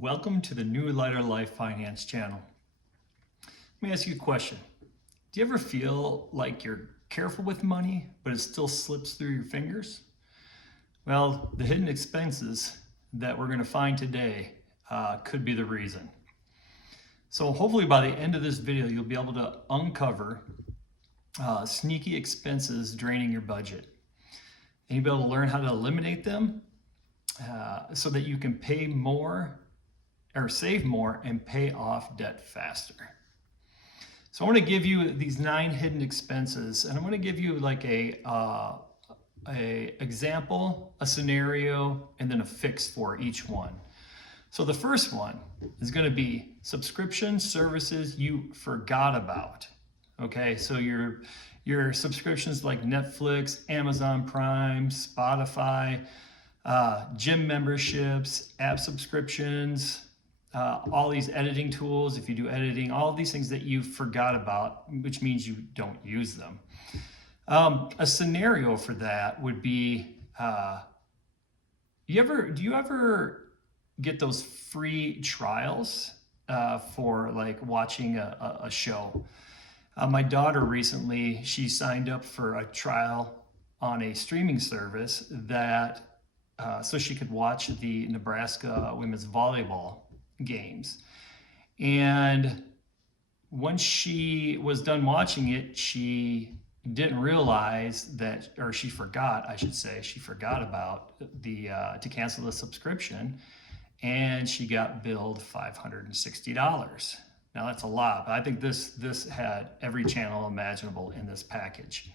Welcome to the New Lighter Life Finance channel. Let me ask you a question. Do you ever feel like you're careful with money, but it still slips through your fingers? Well, the hidden expenses that we're going to find today could be the reason. So hopefully by the end of this video, you'll be able to uncover sneaky expenses draining your budget. And you'll be able to learn how to eliminate them so that you can pay more or save more and pay off debt faster. So I want to give you these 9 hidden expenses, and I'm going to give you like a example, a scenario, and then a fix for each one. So the first one is going to be subscription services you forgot about. Okay, so your subscriptions like Netflix, Amazon Prime, Spotify, gym memberships, app subscriptions, all these editing tools, if you do editing, all of these things that you forgot about, which means you don't use them. A scenario for that would be, do you ever get those free trials for like watching a show? My daughter recently, she signed up for a trial on a streaming service that so she could watch the Nebraska women's volleyball games. And when she was done watching it, she didn't realize that, or she forgot, I should say, she forgot about the to cancel the subscription, and she got billed $560. Now that's a lot, but I think this had every channel imaginable in this package.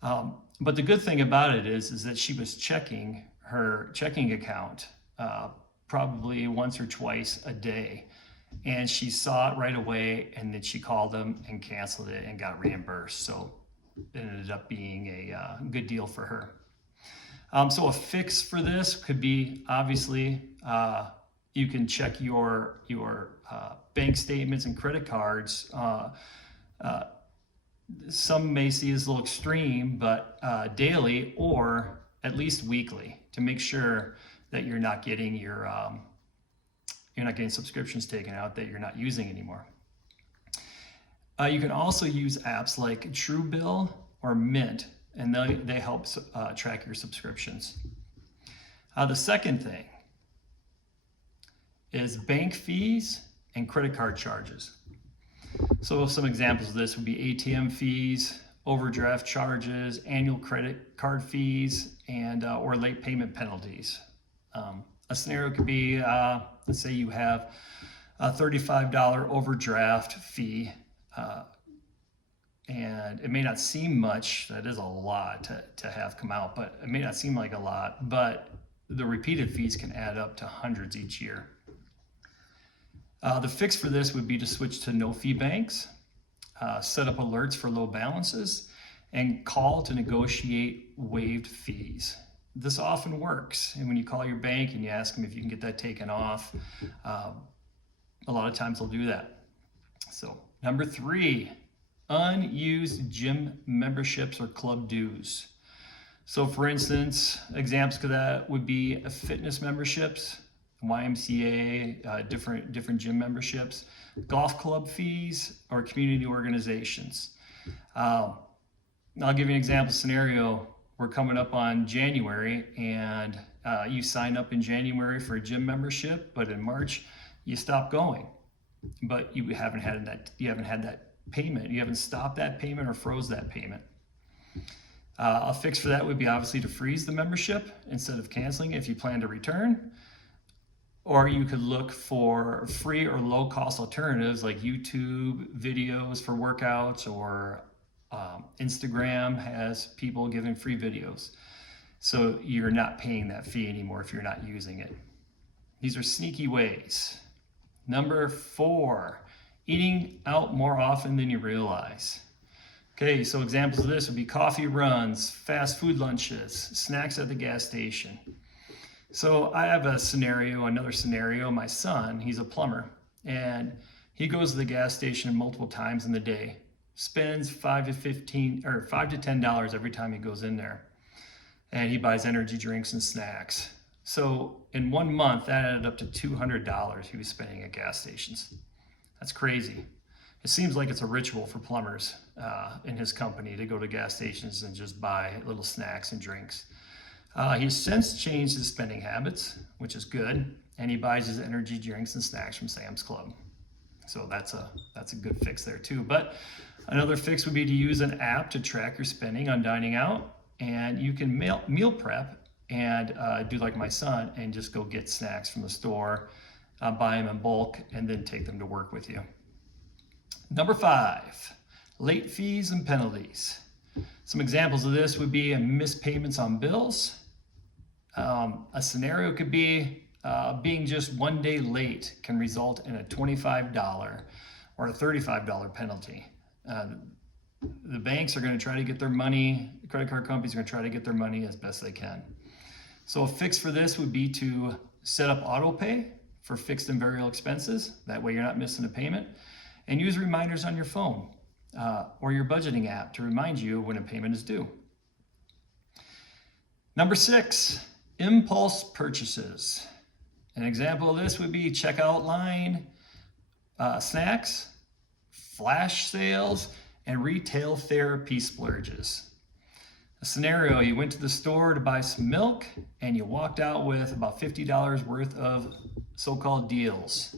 But the good thing about it is that she was checking her checking account probably once or twice a day, and she saw it right away, and then she called them and canceled it and got reimbursed. So it ended up being a good deal for her. So a fix for this could be, obviously, you can check your bank statements and credit cards. Some may see as a little extreme, but daily or at least weekly, to make sure that you're not getting subscriptions taken out that you're not using anymore. You can also use apps like Truebill or Mint, and they help track your subscriptions. The second thing is bank fees and credit card charges. So some examples of this would be ATM fees, overdraft charges, annual credit card fees, and or late payment penalties. A scenario could be, let's say you have a $35 overdraft fee, and it may not seem much. That is a lot to have come out, but it may not seem like a lot, but the repeated fees can add up to hundreds each year. The fix for this would be to switch to no-fee banks, set up alerts for low balances, and call to negotiate waived fees. This often works, and when you call your bank and you ask them if you can get that taken off, a lot of times they'll do that. So number 3, unused gym memberships or club dues. So for instance, examples of that would be fitness memberships, YMCA, different gym memberships, golf club fees, or community organizations. I'll give you an example scenario. We're coming up on January, and you sign up in January for a gym membership, but in March you stop going. But you haven't had that payment. You haven't stopped that payment or froze that payment. A fix for that would be obviously to freeze the membership instead of canceling it if you plan to return. Or you could look for free or low-cost alternatives like YouTube videos for workouts, or Instagram has people giving free videos. So you're not paying that fee anymore if you're not using it. These are sneaky ways. Number 4, eating out more often than you realize. Okay, so examples of this would be coffee runs, fast food lunches, snacks at the gas station. So I have another scenario. My son, he's a plumber, and he goes to the gas station multiple times in the day, spends $5 to $10 every time he goes in there. And he buys energy drinks and snacks. So in 1 month, that added up to $200 he was spending at gas stations. That's crazy. It seems like it's a ritual for plumbers in his company to go to gas stations and just buy little snacks and drinks. He's since changed his spending habits, which is good, and he buys his energy drinks and snacks from Sam's Club. So that's a good fix there too. But another fix would be to use an app to track your spending on dining out, and you can meal prep and do like my son and just go get snacks from the store, buy them in bulk, and then take them to work with you. Number 5, late fees and penalties. Some examples of this would be missed payments on bills. A scenario could be being just 1 day late can result in a $25 or a $35 penalty. The banks are going to try to get their money, the credit card companies are going to try to get their money as best they can. So a fix for this would be to set up auto pay for fixed and variable expenses. That way you're not missing a payment. And use reminders on your phone or your budgeting app to remind you when a payment is due. Number 6, impulse purchases. An example of this would be checkout line, snacks, flash sales, and retail therapy splurges. A scenario, you went to the store to buy some milk and you walked out with about $50 worth of so-called deals.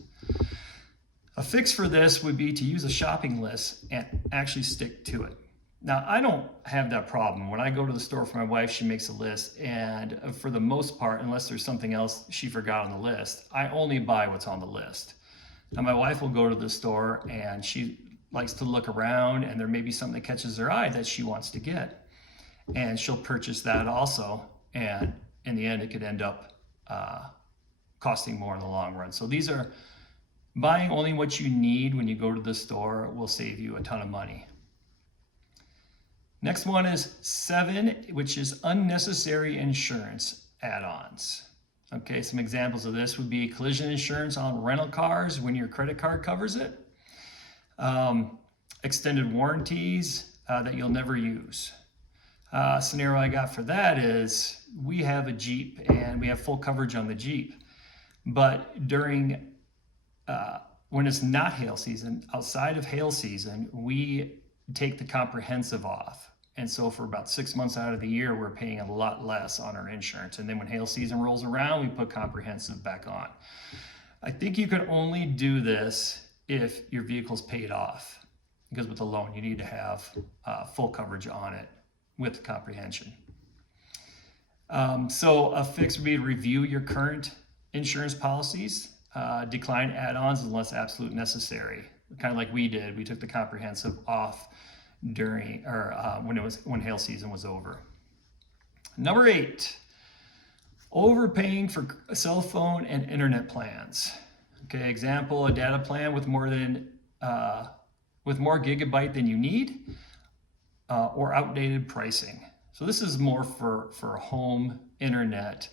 A fix for this would be to use a shopping list and actually stick to it. Now, I don't have that problem. When I go to the store for my wife, she makes a list, and for the most part, unless there's something else she forgot on the list, I only buy what's on the list. Now, my wife will go to the store and she likes to look around, and there may be something that catches her eye that she wants to get, and she'll purchase that also, and in the end, it could end up costing more in the long run. So these are buying only what you need when you go to the store will save you a ton of money. Next one is 7, which is unnecessary insurance add-ons. Okay, some examples of this would be collision insurance on rental cars when your credit card covers it, extended warranties that you'll never use. Scenario I got for that is we have a Jeep and we have full coverage on the Jeep, but during when it's not hail season, outside of hail season, we take the comprehensive off. And so for about 6 months out of the year, we're paying a lot less on our insurance. And then when hail season rolls around, we put comprehensive back on. I think you can only do this if your vehicle's paid off, because with a loan, you need to have full coverage on it with comprehension. So a fix would be to review your current insurance policies, decline add-ons unless absolute necessary. Kind of like we did. We took the comprehensive off during when hail season was over. Number 8, overpaying for cell phone and internet plans. Okay, example, a data plan with more gigabyte than you need, or outdated pricing. So this is more for home internet.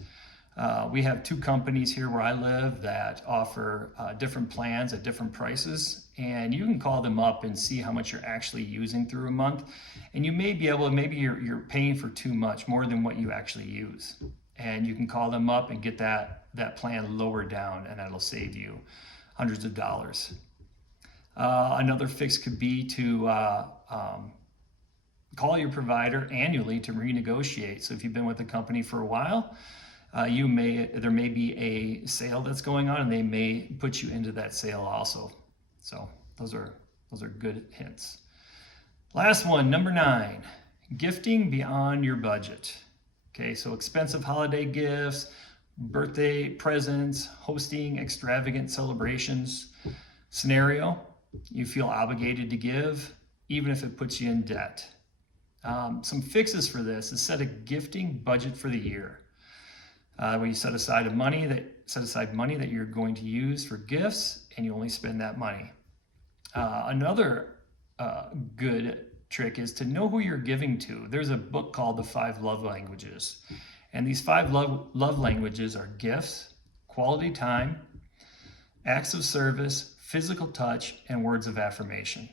We have 2 companies here where I live that offer different plans at different prices, and you can call them up and see how much you're actually using through a month. And you may be able to, maybe you're paying for too much, more than what you actually use. And you can call them up and get that plan lowered down, and that'll save you hundreds of dollars. Another fix could be to call your provider annually to renegotiate. So if you've been with the company for a while, there may be a sale that's going on, and they may put you into that sale also. So those are good hints. Last one, number 9, gifting beyond your budget. Okay, so expensive holiday gifts, birthday presents, hosting extravagant celebrations. Scenario, you feel obligated to give, even if it puts you in debt. Some fixes for this is set a gifting budget for the year. When you set aside money that you're going to use for gifts, and you only spend that money. Another good trick is to know who you're giving to. There's a book called The 5 Love Languages, and these 5 love languages are gifts, quality time, acts of service, physical touch, and words of affirmation.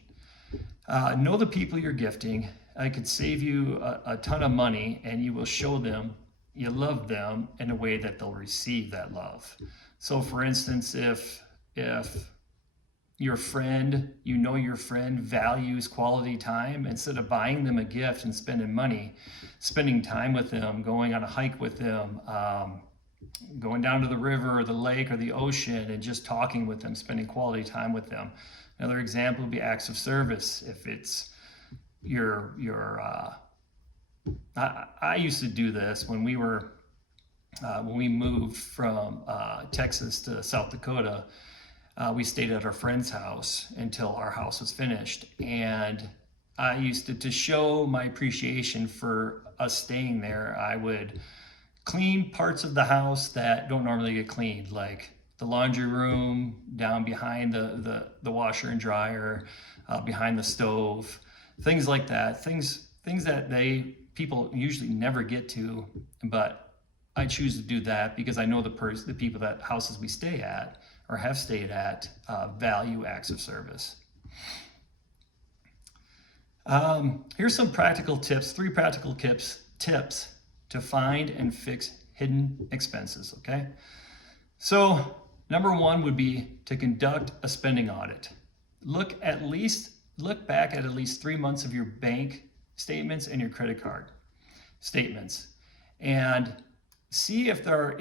Know the people you're gifting. It could save you a ton of money, and you will show them you love them in a way that they'll receive that love. So for instance, if your friend, your friend values quality time, instead of buying them a gift and spending money, spending time with them, going on a hike with them, going down to the river or the lake or the ocean and just talking with them, spending quality time with them. Another example would be acts of service. If it's I used to do this when we moved from Texas to South Dakota. We stayed at our friend's house until our house was finished, and I used to show my appreciation for us staying there, I would clean parts of the house that don't normally get cleaned, like the laundry room, down behind the washer and dryer, behind the stove, things like that. Things that people usually never get to, but I choose to do that because I know the people that houses we stay at or have stayed at value acts of service. Here's some practical tips, 3 practical tips to find and fix hidden expenses, okay? So number 1 would be to conduct a spending audit. Look back at least 3 months of your bank statements and your credit card statements, and see if there are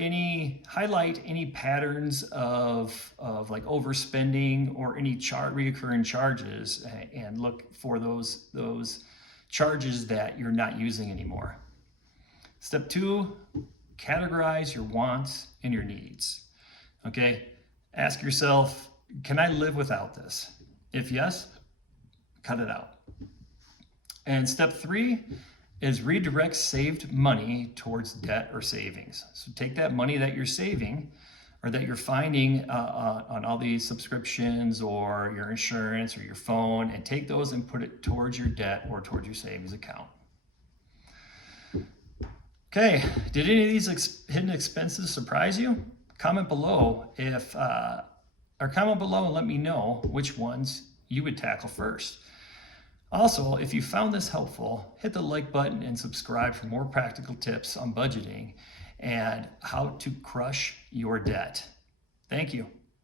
highlight any patterns of like overspending or any reoccurring charges, and look for those charges that you're not using anymore. Step 2, categorize your wants and your needs. Okay, ask yourself, can I live without this? If yes, cut it out. And step 3 is redirect saved money towards debt or savings. So take that money that you're saving or that you're finding on all these subscriptions or your insurance or your phone, and take those and put it towards your debt or towards your savings account. Okay, did any of these hidden expenses surprise you? Comment below and let me know which ones you would tackle first. Also, if you found this helpful, hit the like button and subscribe for more practical tips on budgeting and how to crush your debt. Thank you.